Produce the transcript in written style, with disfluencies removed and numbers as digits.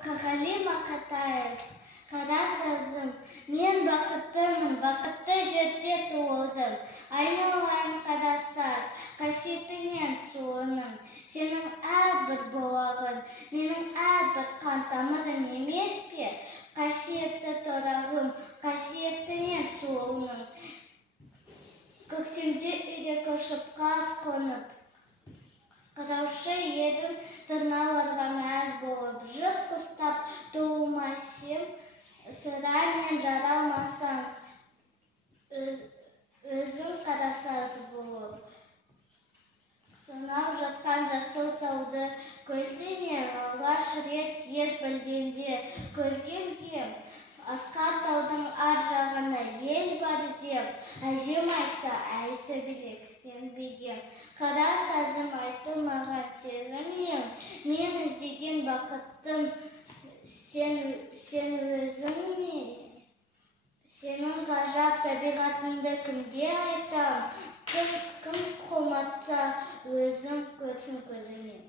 Мұқағали Мақатаев. Қара сазым, мен бақыттымын, бақытты жерде туылдым. Айналайын қара саз, қасиетіңнен суыным. Сенің әрбір бұлағың, менің әрбір қан тамырым емес пе? Қасиетті торағым, қасиетіңнен суыным. Көктемде үйрек ұшып қаз қонып, қараушы едім тырналарға мәз болып. Жыр құстап туылмасем, сірә мен жаралмасам, өзің қара саз болып. Сынап жатқан жасыл тауды көлденең, алғаш рет ес білгенде көргем, асқар таудың ар жағына ел бар деп, әжем айтса әйсі білек сенбегем. Қара сазым айтты маған сенің ең, мен іздеген бақыттым сен өзің ме? Сенің ғажап табиғатыңды кімге айтам? Кім құматса өзің көрсін көзімен.